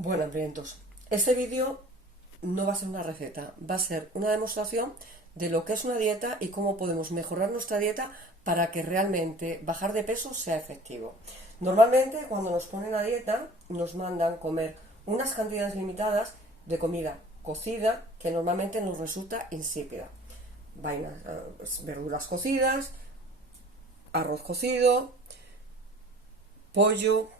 Bueno, hambrientos, este vídeo no va a ser una receta, va a ser una demostración de lo que es una dieta y cómo podemos mejorar nuestra dieta para que realmente bajar de peso sea efectivo. Normalmente cuando nos ponen a dieta nos mandan comer unas cantidades limitadas de comida cocida que normalmente nos resulta insípida. Verduras cocidas, arroz cocido, pollo,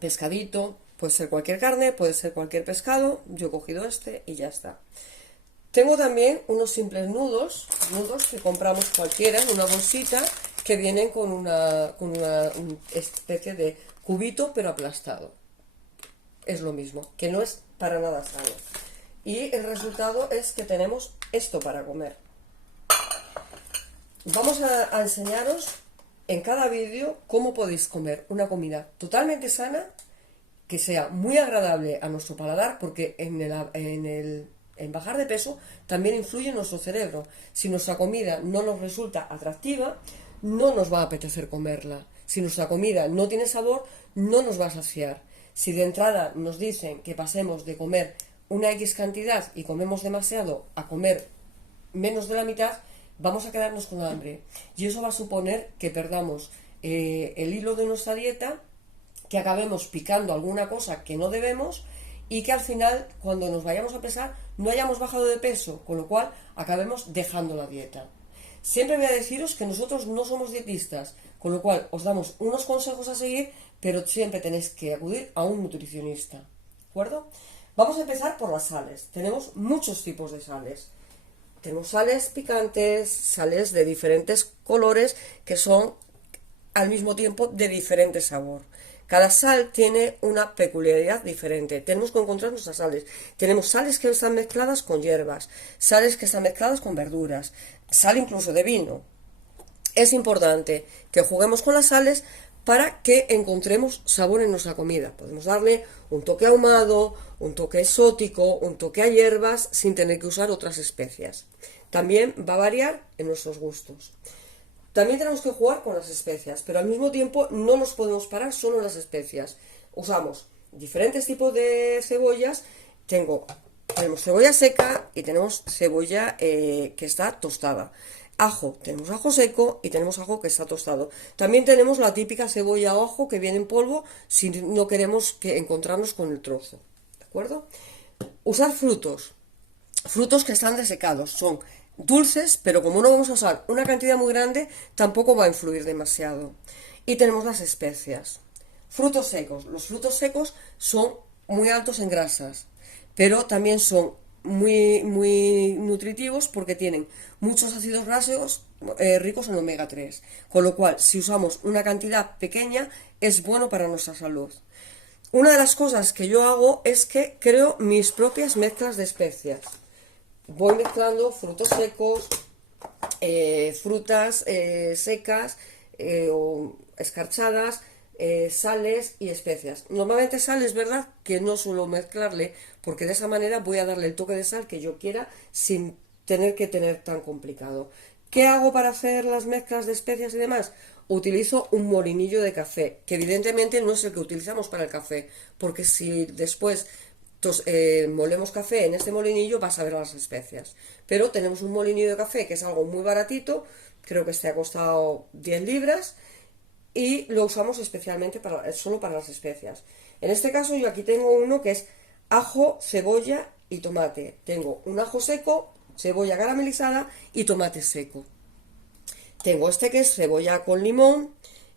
pescadito, puede ser cualquier carne, puede ser cualquier pescado, yo he cogido este y ya está. Tengo también unos simples nudos que compramos cualquiera en una bolsita que vienen con una especie de cubito pero aplastado. Es lo mismo, que no es para nada sano. Y el resultado es que tenemos esto para comer. Vamos a enseñaros en cada vídeo cómo podéis comer una comida totalmente sana, que sea muy agradable a nuestro paladar, porque en bajar de peso también influye nuestro cerebro. Si nuestra comida no nos resulta atractiva, no nos va a apetecer comerla. Si nuestra comida no tiene sabor, no nos va a saciar. Si de entrada nos dicen que pasemos de comer una X cantidad y comemos demasiado a comer menos de la mitad, vamos a quedarnos con hambre. Y eso va a suponer que perdamos el hilo de nuestra dieta, que acabemos picando alguna cosa que no debemos y que al final, cuando nos vayamos a pesar, no hayamos bajado de peso, con lo cual acabemos dejando la dieta. Siempre voy a deciros que nosotros no somos dietistas, con lo cual os damos unos consejos a seguir, pero siempre tenéis que acudir a un nutricionista. ¿De acuerdo? Vamos a empezar por las sales. Tenemos muchos tipos de sales. Tenemos sales picantes, sales de diferentes colores que son al mismo tiempo de diferente sabor. Cada sal tiene una peculiaridad diferente. Tenemos que encontrar nuestras sales. Tenemos sales que están mezcladas con hierbas, sales que están mezcladas con verduras, sal incluso de vino. Es importante que juguemos con las sales para que encontremos sabor en nuestra comida. Podemos darle un toque ahumado, un toque exótico, un toque a hierbas, sin tener que usar otras especias. También va a variar en nuestros gustos. También tenemos que jugar con las especias, pero al mismo tiempo no nos podemos parar solo en las especias. Usamos diferentes tipos de cebollas. Tenemos cebolla seca y tenemos cebolla que está tostada. Ajo, tenemos ajo seco y tenemos ajo que está tostado. También tenemos la típica cebolla o ajo que viene en polvo si no queremos encontrarnos con el trozo. ¿De acuerdo? Usar frutos que están desecados, son dulces, pero como no vamos a usar una cantidad muy grande, tampoco va a influir demasiado. Y tenemos las especias. Frutos secos. Los frutos secos son muy altos en grasas, pero también son muy nutritivos porque tienen muchos ácidos grasos ricos en omega 3. Con lo cual, si usamos una cantidad pequeña, es bueno para nuestra salud. Una de las cosas que yo hago es que creo mis propias mezclas de especias. Voy mezclando frutos secos, frutas secas o escarchadas, sales y especias. Normalmente sal es verdad que no suelo mezclarle, porque de esa manera voy a darle el toque de sal que yo quiera sin tener que tener tan complicado. ¿Qué hago para hacer las mezclas de especias y demás? Utilizo un molinillo de café, que evidentemente no es el que utilizamos para el café, porque si después molemos café en este molinillo, vas a ver las especias. Pero tenemos un molinillo de café que es algo muy baratito, creo que este ha costado 10 libras, y lo usamos especialmente solo para las especias. En este caso yo aquí tengo uno que es ajo, cebolla y tomate. Tengo un ajo seco, cebolla caramelizada y tomate seco. Tengo este que es cebolla con limón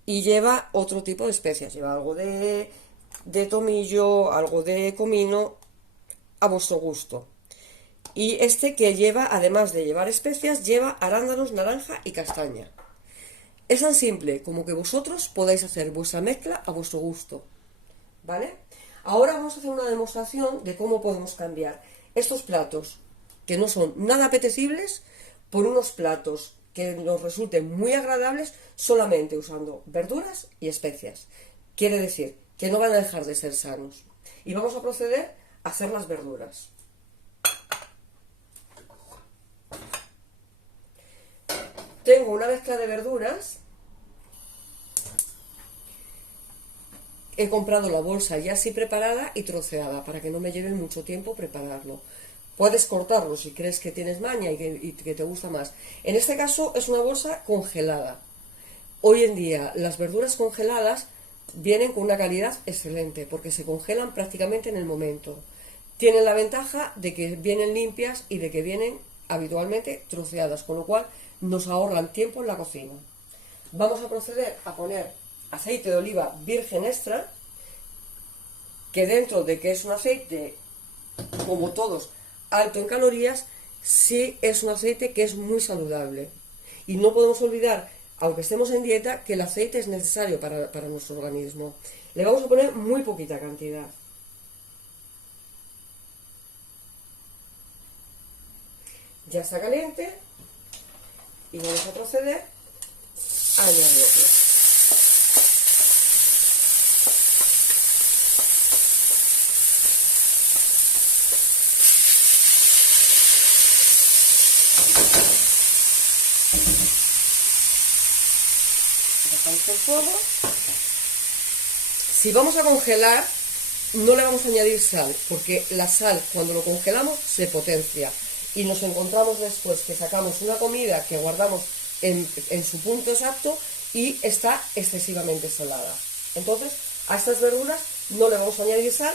y lleva otro tipo de especias. Lleva algo de tomillo, algo de comino, a vuestro gusto. Y este que lleva, además de llevar especias, lleva arándanos, naranja y castaña. Es tan simple como que vosotros podáis hacer vuestra mezcla a vuestro gusto. ¿Vale? Ahora vamos a hacer una demostración de cómo podemos cambiar estos platos, que no son nada apetecibles, por unos platos que nos resulten muy agradables solamente usando verduras y especias. Quiere decir que no van a dejar de ser sanos. Y vamos a proceder a hacer las verduras. Tengo una mezcla de verduras he comprado la bolsa ya así preparada y troceada para que no me lleve mucho tiempo prepararlo. Puedes cortarlo si crees que tienes maña y que te gusta más. En este caso es una bolsa congelada. Hoy en día las verduras congeladas vienen con una calidad excelente porque se congelan prácticamente en el momento. Tienen la ventaja de que vienen limpias y de que vienen habitualmente troceadas, con lo cual nos ahorran tiempo en la cocina. Vamos a proceder a poner aceite de oliva virgen extra, que dentro de que es un aceite, como todos, alto en calorías, sí es un aceite que es muy saludable. Y no podemos olvidar, aunque estemos en dieta, que el aceite es necesario para nuestro organismo. Le vamos a poner muy poquita cantidad. Ya está caliente y vamos a proceder a añadirlo. Bajamos el fuego. Si vamos a congelar, no le vamos a añadir sal, porque la sal cuando lo congelamos se potencia y nos encontramos después que sacamos una comida que guardamos en su punto exacto y está excesivamente salada. Entonces a estas verduras no le vamos a añadir sal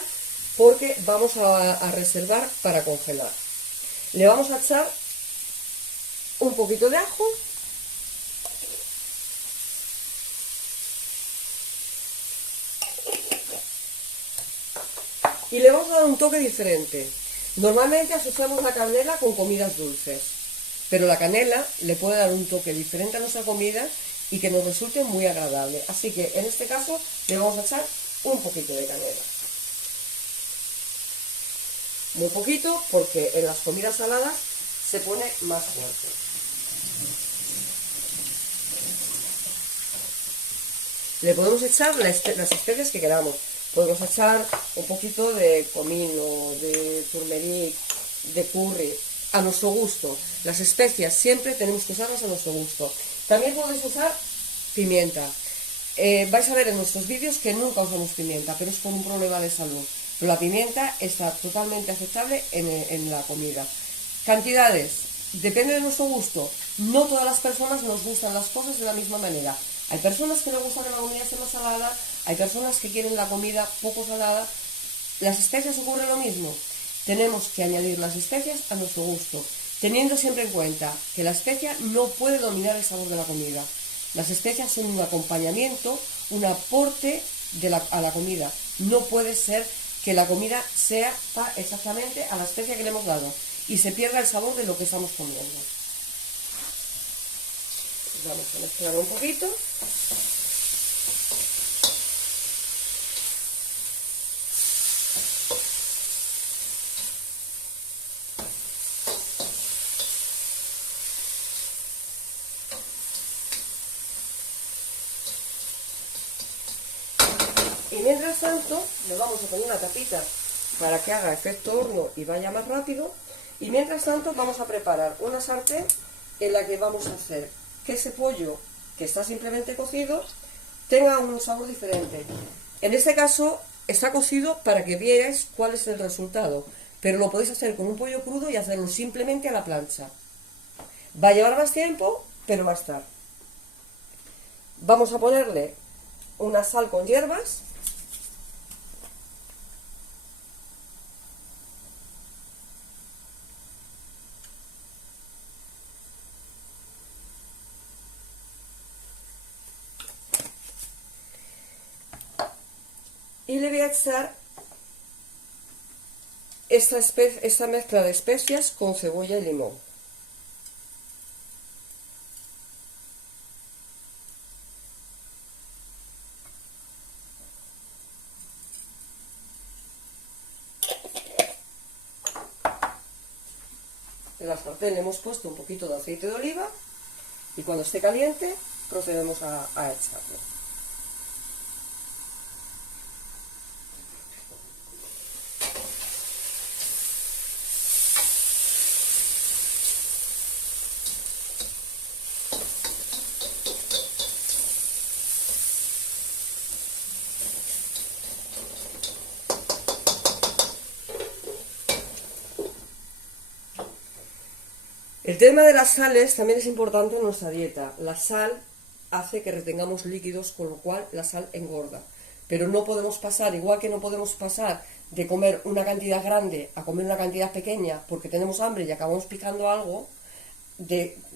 porque vamos a reservar para congelar. Le vamos a echar un poquito de ajo. Y le vamos a dar un toque diferente. Normalmente asociamos la canela con comidas dulces, pero la canela le puede dar un toque diferente a nuestra comida y que nos resulte muy agradable. Así que en este caso le vamos a echar un poquito de canela. Muy poquito porque en las comidas saladas se pone más fuerte. Le podemos echar las especias que queramos. Podemos echar un poquito de comino, de turmeric, de curry, a nuestro gusto. Las especias siempre tenemos que usarlas a nuestro gusto. También podéis usar pimienta. Vais a ver en nuestros vídeos que nunca usamos pimienta, pero es por un problema de salud. Pero la pimienta está totalmente aceptable en la comida. Cantidades, depende de nuestro gusto. No todas las personas nos gustan las cosas de la misma manera. Hay personas que les gusta que la comida esté más salada, hay personas que quieren la comida poco salada. Las especias ocurre lo mismo. Tenemos que añadir las especias a nuestro gusto, teniendo siempre en cuenta que la especia no puede dominar el sabor de la comida. Las especias son un acompañamiento, un aporte a la comida. No puede ser que la comida sea exactamente a la especia que le hemos dado y se pierda el sabor de lo que estamos comiendo. Vamos a mezclar un poquito. Y mientras tanto, le vamos a poner una tapita para que haga efecto horno y vaya más rápido. Y mientras tanto vamos a preparar una sartén en la que vamos a hacer que ese pollo que está simplemente cocido tenga un sabor diferente. En este caso está cocido para que veáis cuál es el resultado, pero lo podéis hacer con un pollo crudo y hacerlo simplemente a la plancha. Va a llevar más tiempo, pero va a estar. Vamos a ponerle una sal con hierbas. Y le voy a echar esta mezcla de especias con cebolla y limón. En la sartén le hemos puesto un poquito de aceite de oliva y cuando esté caliente procedemos a echarlo. El tema de las sales también es importante en nuestra dieta. La sal hace que retengamos líquidos, con lo cual la sal engorda. Pero no podemos pasar, igual que no podemos pasar de comer una cantidad grande a comer una cantidad pequeña porque tenemos hambre y acabamos picando algo,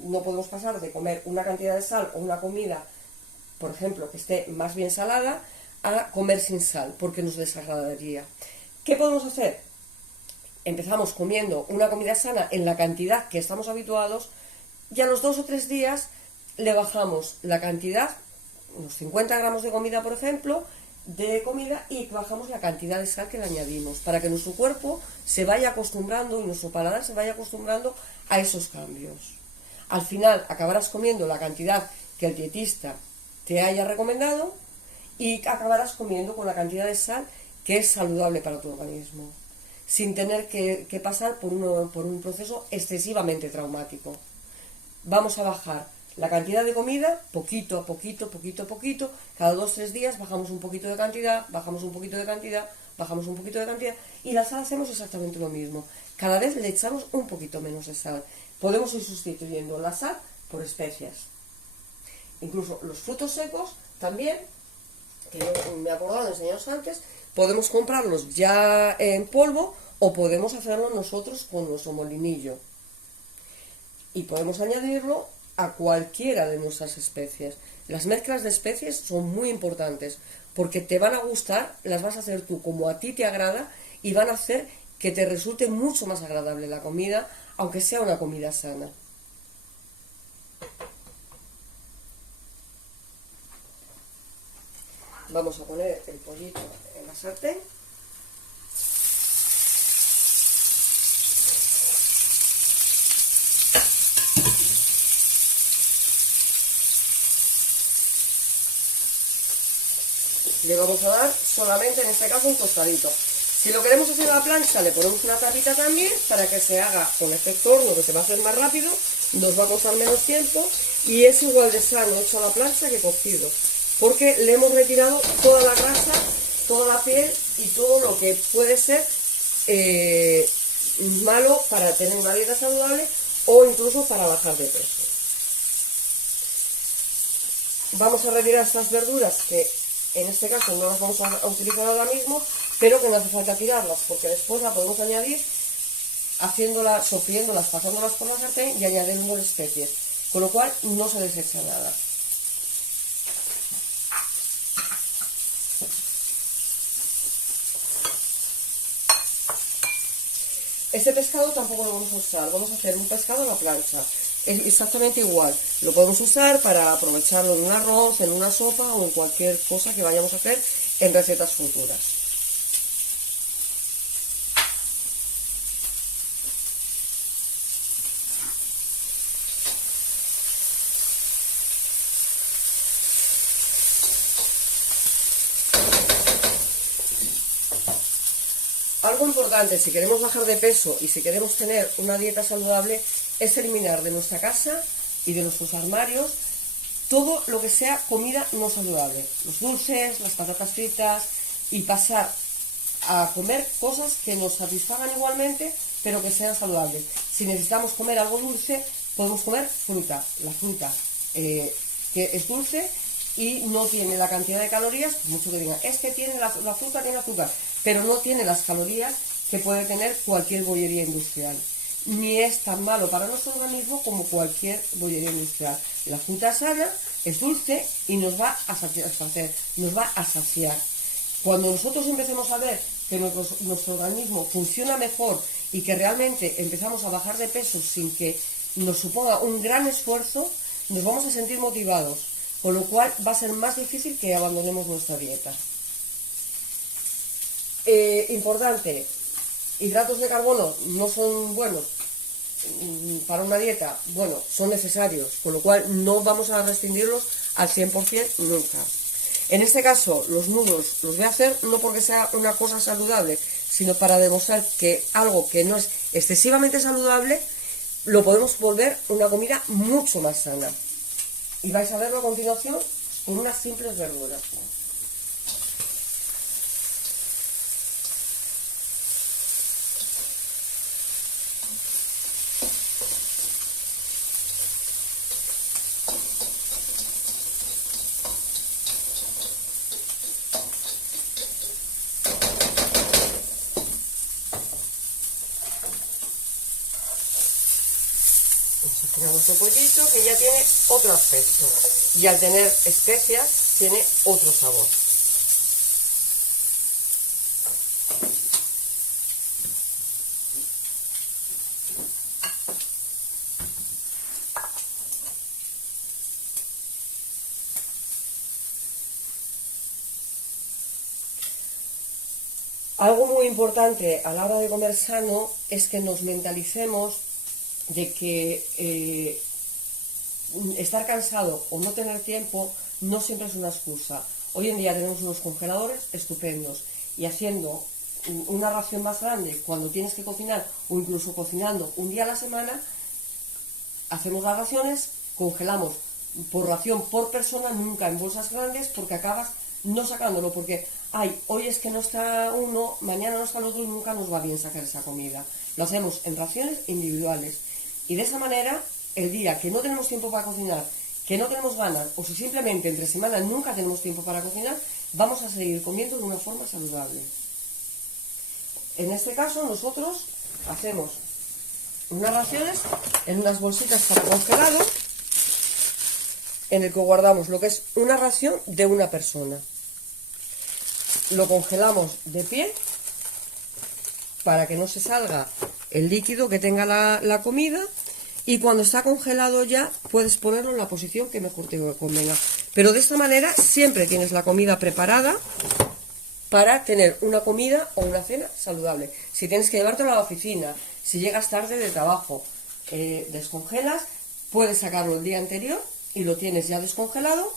no podemos pasar de comer una cantidad de sal o una comida, por ejemplo, que esté más bien salada, a comer sin sal, porque nos desagradaría. ¿Qué podemos hacer? Empezamos comiendo una comida sana en la cantidad que estamos habituados y a los 2 o 3 días le bajamos la cantidad, unos 50 gramos de comida, por ejemplo, de comida, y bajamos la cantidad de sal que le añadimos para que nuestro cuerpo se vaya acostumbrando y nuestro paladar se vaya acostumbrando a esos cambios. Al final acabarás comiendo la cantidad que el dietista te haya recomendado y acabarás comiendo con la cantidad de sal que es saludable para tu organismo, sin tener que pasar por un proceso excesivamente traumático. Vamos a bajar la cantidad de comida, poquito a poquito, poquito a poquito, cada 2 o 3 días bajamos un poquito de cantidad, bajamos un poquito de cantidad, bajamos un poquito de cantidad, y la sal hacemos exactamente lo mismo. Cada vez le echamos un poquito menos de sal. Podemos ir sustituyendo la sal por especias. Incluso los frutos secos también, que yo me he acordado de enseñaros antes, podemos comprarlos ya en polvo o podemos hacerlo nosotros con nuestro molinillo. Y podemos añadirlo a cualquiera de nuestras especies. Las mezclas de especies son muy importantes porque te van a gustar, las vas a hacer tú como a ti te agrada y van a hacer que te resulte mucho más agradable la comida, aunque sea una comida sana. Vamos a poner el pollito en la sartén. Le vamos a dar solamente, en este caso, un tostadito. Si lo queremos hacer a la plancha, le ponemos una tapita también para que se haga con efecto horno, que se va a hacer más rápido, nos va a costar menos tiempo y es igual de sano hecho a la plancha que cocido, porque le hemos retirado toda la grasa, toda la piel y todo lo que puede ser malo para tener una dieta saludable o incluso para bajar de peso. Vamos a retirar estas verduras que en este caso no las vamos a utilizar ahora mismo, pero que no hace falta tirarlas porque después la podemos añadir haciéndolas, sofriéndolas, pasándolas por la sartén y añadiendo especies, con lo cual no se desecha nada. Este pescado tampoco lo vamos a usar, vamos a hacer un pescado a la plancha. Es exactamente igual, lo podemos usar para aprovecharlo en un arroz, en una sopa o en cualquier cosa que vayamos a hacer en recetas futuras. Algo importante, si queremos bajar de peso y si queremos tener una dieta saludable, es eliminar de nuestra casa y de nuestros armarios todo lo que sea comida no saludable. Los dulces, las patatas fritas, y pasar a comer cosas que nos satisfagan igualmente, pero que sean saludables. Si necesitamos comer algo dulce, podemos comer fruta. La fruta que es dulce y no tiene la cantidad de calorías, por mucho que digan, es que tiene la fruta tiene azúcar, pero no tiene las calorías que puede tener cualquier bollería industrial. Ni es tan malo para nuestro organismo como cualquier bollería industrial. La fruta sana es dulce y nos va a satisfacer, nos va a saciar. Cuando nosotros empecemos a ver que nuestro organismo funciona mejor y que realmente empezamos a bajar de peso sin que nos suponga un gran esfuerzo, nos vamos a sentir motivados, con lo cual va a ser más difícil que abandonemos nuestra dieta. Importante, hidratos de carbono no son buenos para una dieta, bueno, son necesarios, con lo cual no vamos a restringirlos al 100% nunca. En este caso, los nudos los voy a hacer no porque sea una cosa saludable, sino para demostrar que algo que no es excesivamente saludable, lo podemos volver una comida mucho más sana. Y vais a verlo a continuación con unas simples verduras. Mira nuestro pollito, que ya tiene otro aspecto. Y al tener especias, tiene otro sabor. Algo muy importante a la hora de comer sano es que nos mentalicemos de que estar cansado o no tener tiempo no siempre es una excusa. Hoy en día tenemos unos congeladores estupendos y haciendo una ración más grande cuando tienes que cocinar o incluso cocinando un día a la semana, hacemos las raciones, congelamos por ración por persona, nunca en bolsas grandes, porque acabas no sacándolo, porque hoy es que no está uno, mañana no está el otro y nunca nos va bien sacar esa comida. Lo hacemos en raciones individuales y de esa manera, el día que no tenemos tiempo para cocinar, que no tenemos ganas, o si simplemente entre semana nunca tenemos tiempo para cocinar, vamos a seguir comiendo de una forma saludable. En este caso nosotros hacemos unas raciones en unas bolsitas para congelado, en el que guardamos lo que es una ración de una persona. Lo congelamos de pie para que no se salga el líquido que tenga la comida, y cuando está congelado ya puedes ponerlo en la posición que mejor te convenga. Pero de esta manera siempre tienes la comida preparada para tener una comida o una cena saludable. Si tienes que llevártelo a la oficina, si llegas tarde de trabajo, descongelas, puedes sacarlo el día anterior y lo tienes ya descongelado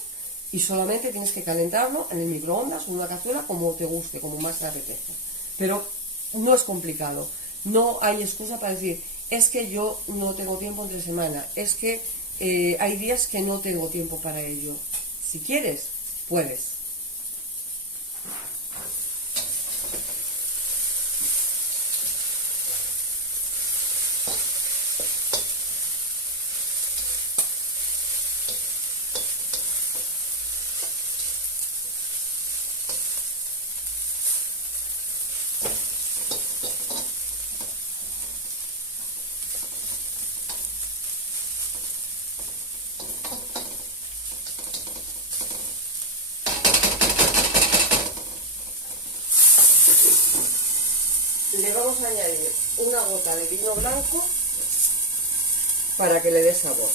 y solamente tienes que calentarlo en el microondas o en una cazuela como te guste, como más te apetezca. Pero no es complicado, no hay excusa para decir, es que yo no tengo tiempo entre semana, es que hay días que no tengo tiempo para ello. Si quieres, puedes. Le vamos a añadir una gota de vino blanco para que le dé sabor.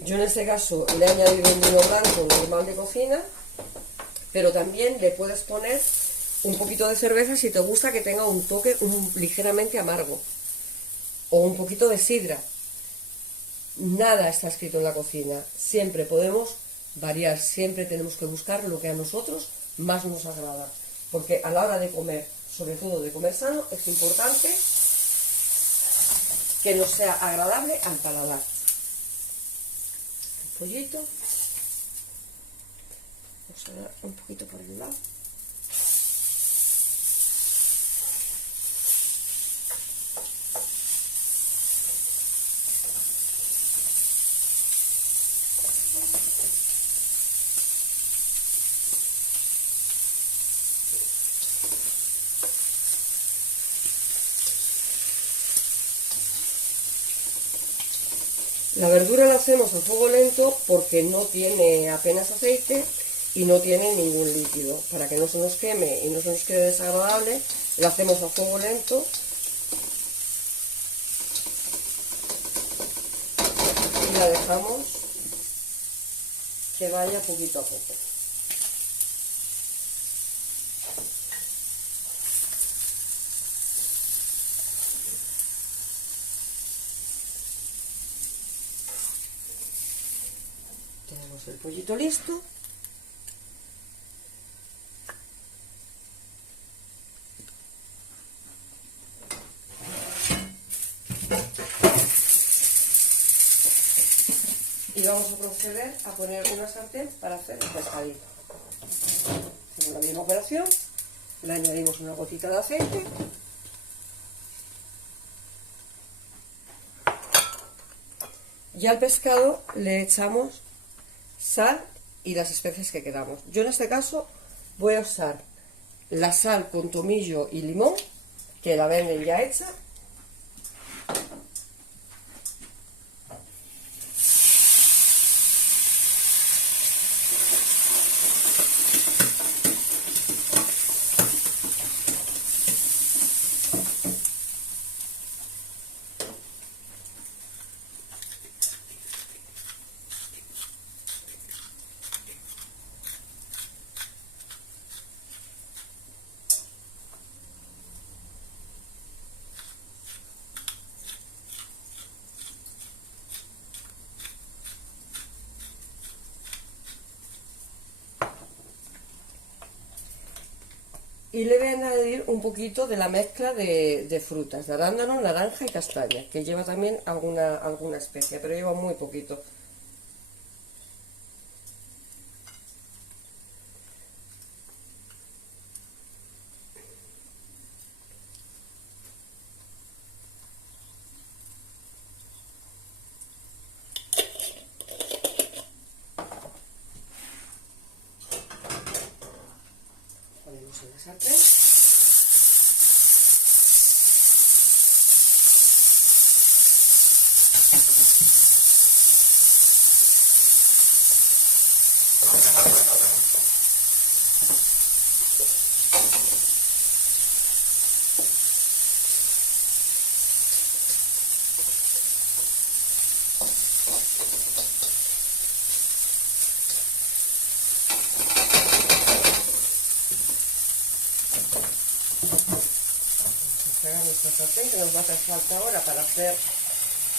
Yo en este caso le he añadido un vino blanco normal de cocina, pero también le puedes poner un poquito de cerveza si te gusta que tenga un toque ligeramente amargo, o un poquito de sidra. Nada está escrito en la cocina, siempre podemos variar, siempre tenemos que buscar lo que a nosotros más nos agrada, porque a la hora de comer, sobre todo de comer sano, es importante que nos sea agradable al paladar. Pollito, vamos a dar un poquito por el lado. La verdura la hacemos a fuego lento porque no tiene apenas aceite y no tiene ningún líquido. Para que no se nos queme y no se nos quede desagradable, la hacemos a fuego lento y la dejamos que vaya poquito a poco. Tenemos el pollito listo. Y vamos a proceder a poner una sartén para hacer el pescadito. Hacemos la misma operación, Le añadimos una gotita de aceite. Y al pescado le echamos sal y las especias que queramos. Yo en este caso voy a usar la sal con tomillo y limón, que la venden ya hecha. Y le voy a añadir un poquito de la mezcla de frutas, de arándano, naranja y castaña, que lleva también alguna especia, pero lleva muy poquito. Ponemos en la sartén. Nuestra sartén, que nos va a hacer falta ahora para hacer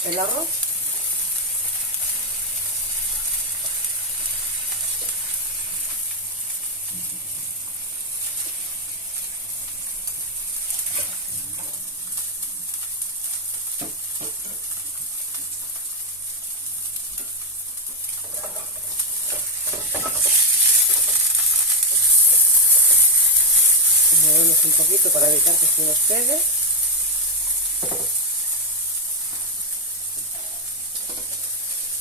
el arroz. Movemos un poquito para evitar que se nos pegue.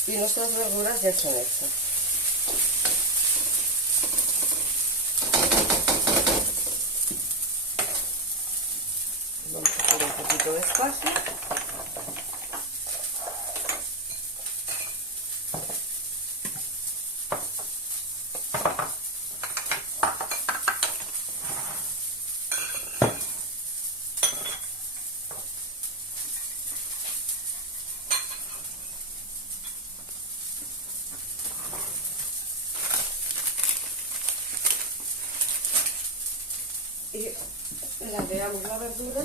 Y nuestras verduras ya están hechas. Vamos a hacer un poquito de espacio. Y ladeamos la verdura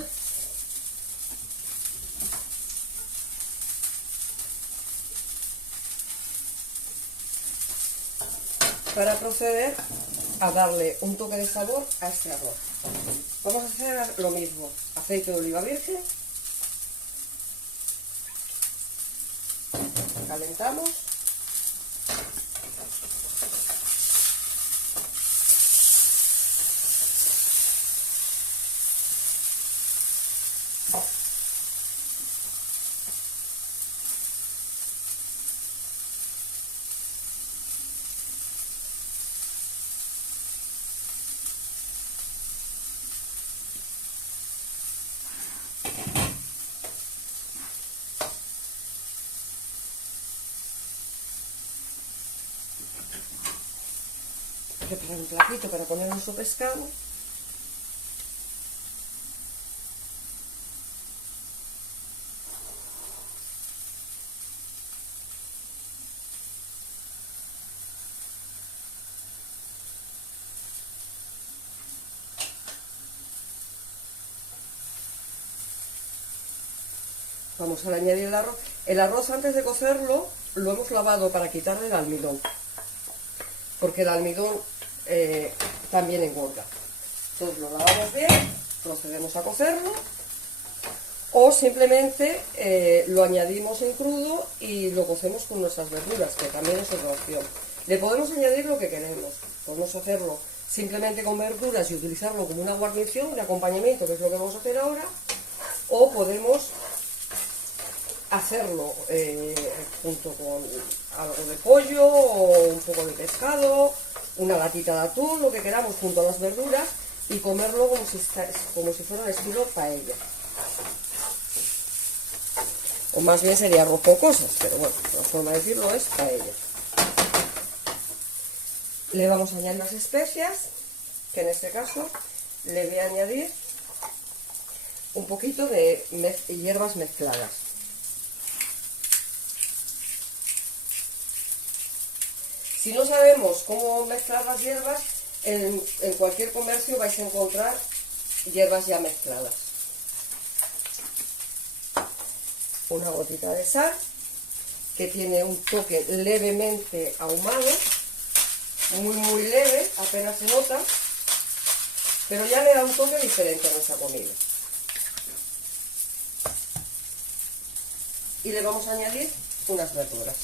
para proceder a darle un toque de sabor a este arroz. Vamos a hacer lo mismo: aceite de oliva virgen, calentamos, preparar un platito para poner nuestro pescado. Vamos a añadir el arroz. El arroz, antes de cocerlo, lo hemos lavado para quitarle el almidón, porque el almidón también engorda. Entonces lo lavamos bien, procedemos a cocerlo, o simplemente lo añadimos en crudo y lo cocemos con nuestras verduras, que también es otra opción. Le podemos añadir lo que queremos, podemos hacerlo simplemente con verduras y utilizarlo como una guarnición de acompañamiento, que es lo que vamos a hacer ahora, o podemos hacerlo junto con algo de pollo o un poco de pescado, una latita de atún, lo que queramos, junto a las verduras, y comerlo como si fuera de estilo paella. O más bien sería arroz con cosas, pero bueno, la forma de decirlo es paella. Le vamos a añadir las especias, que en este caso le voy a añadir un poquito de hierbas mezcladas. Si no sabemos cómo mezclar las hierbas, en cualquier comercio vais a encontrar hierbas ya mezcladas. Una gotita de sal, que tiene un toque levemente ahumado, muy leve, apenas se nota, pero ya le da un toque diferente a nuestra comida. Y le vamos a añadir unas verduras.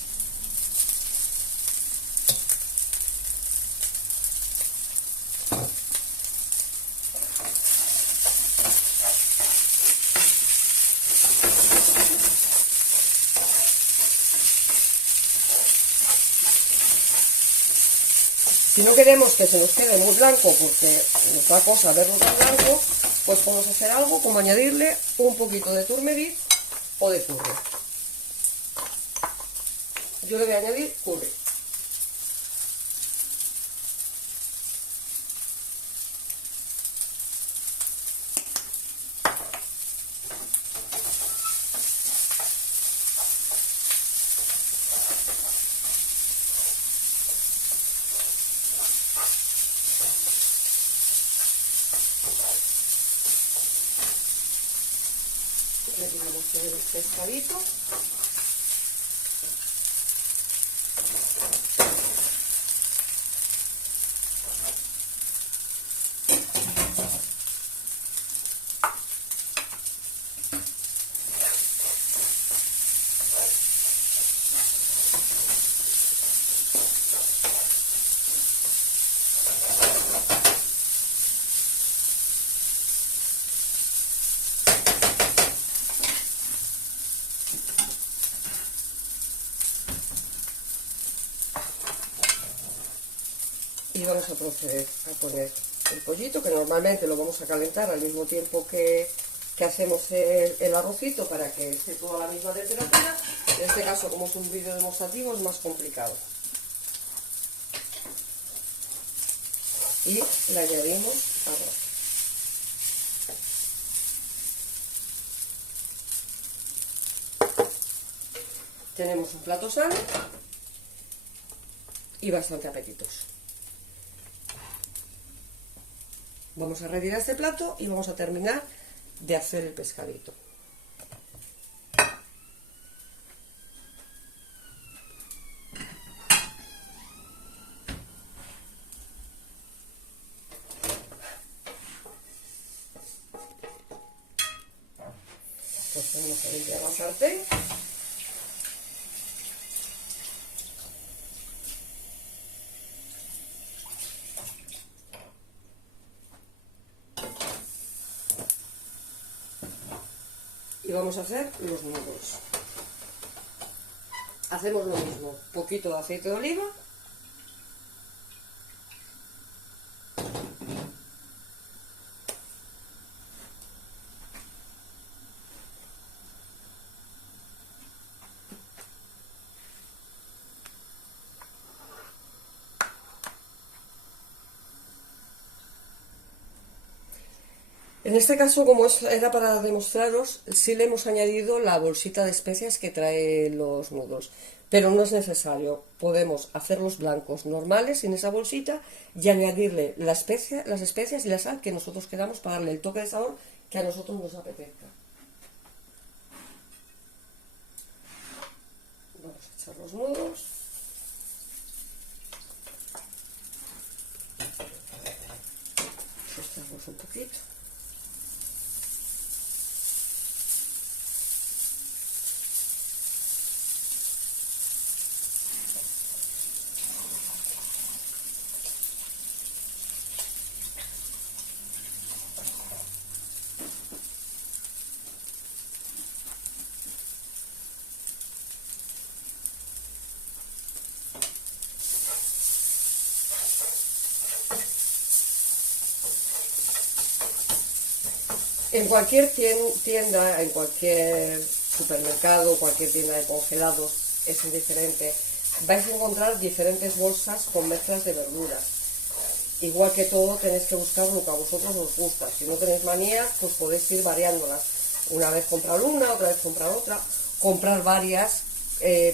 Si no queremos que se nos quede muy blanco, porque nos da cosa verlo tan blanco, pues podemos hacer algo como añadirle un poquito de turmeric o de curry. Yo le voy a añadir curry. Le tiramos el pescadito. Y vamos a proceder a poner el pollito, que normalmente lo vamos a calentar al mismo tiempo que hacemos el arrocito, para que esté toda a la misma temperatura. En este caso, como es un vídeo demostrativo, es más complicado. Y le añadimos arroz. Tenemos un plato sano y bastante apetitoso. Vamos a retirar este plato y vamos a terminar de hacer el pescadito. Pues vamos a limpiar la sartén. Y vamos a hacer los nudos. Hacemos lo mismo, poquito de aceite de oliva. En este caso, como era para demostraros, sí le hemos añadido la bolsita de especias que trae los nudos, pero no es necesario. Podemos hacer los blancos normales sin esa bolsita y añadirle las especias y la sal que nosotros queramos para darle el toque de sabor que a nosotros nos apetezca. Vamos a echar los nudos. Echamos un poquito. En cualquier tienda, en cualquier supermercado, cualquier tienda de congelados, es indiferente, vais a encontrar diferentes bolsas con mezclas de verduras. Igual que todo, tenéis que buscar lo que a vosotros os gusta. Si no tenéis manías, pues podéis ir variándolas. Una vez comprar una, otra vez comprar otra, comprar varias,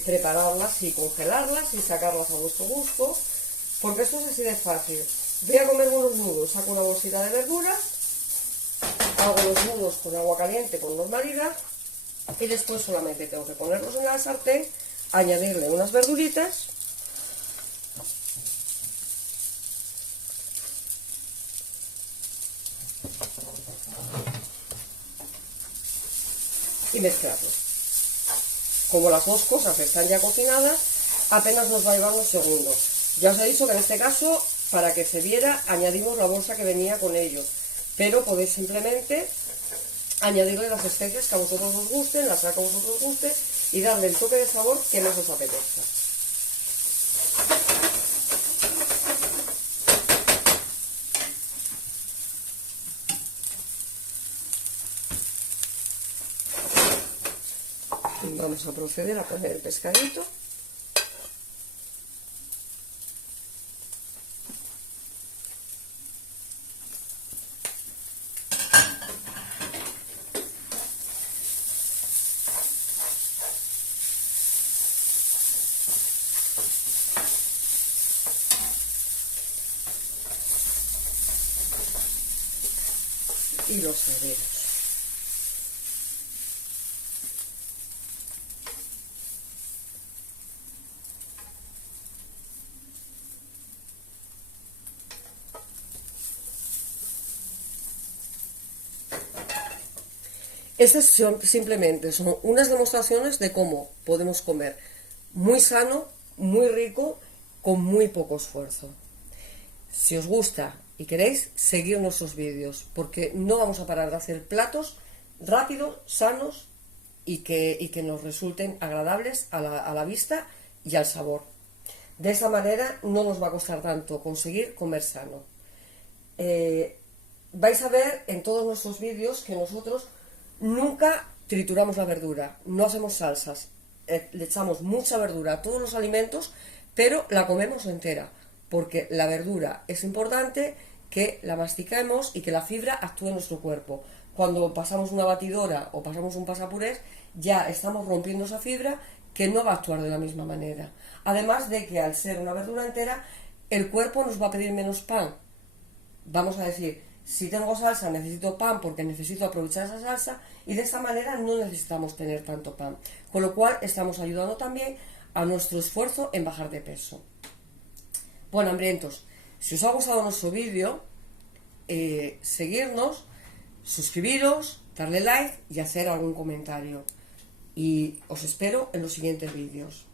prepararlas y congelarlas y sacarlas a vuestro gusto, porque esto es así de fácil. Voy a comer unos nudos, saco una bolsita de verduras, hago los nudos con agua caliente con normalidad y después solamente tengo que ponerlos en la sartén, añadirle unas verduritas y mezclarlos. Como las dos cosas están ya cocinadas, apenas nos va a llevar unos segundos. Ya os he dicho que en este caso, para que se viera, añadimos la bolsa que venía con ello, pero podéis simplemente añadirle las especias que a vosotros os gusten, las sal que a vosotros os guste y darle el toque de sabor que más os apetezca. Vamos a proceder a poner el pescadito. Y los servimos. Estas simplemente son unas demostraciones de cómo podemos comer muy sano, muy rico, con muy poco esfuerzo. Si os gusta y queréis, seguir nuestros vídeos, porque no vamos a parar de hacer platos rápidos, sanos y que nos resulten agradables a la vista y al sabor. De esa manera no nos va a costar tanto conseguir comer sano. Vais a ver en todos nuestros vídeos que nosotros nunca trituramos la verdura, no hacemos salsas, le echamos mucha verdura a todos los alimentos, pero la comemos entera, porque la verdura es importante que la mastiquemos y que la fibra actúe en nuestro cuerpo. Cuando pasamos una batidora o pasamos un pasapurés, ya estamos rompiendo esa fibra que no va a actuar de la misma manera. Además de que al ser una verdura entera, el cuerpo nos va a pedir menos pan. Vamos a decir, si tengo salsa necesito pan porque necesito aprovechar esa salsa y de esta manera no necesitamos tener tanto pan. Con lo cual estamos ayudando también a nuestro esfuerzo en bajar de peso. Bueno, hambrientos, si os ha gustado nuestro vídeo, seguirnos, suscribiros, darle like y hacer algún comentario. Y os espero en los siguientes vídeos.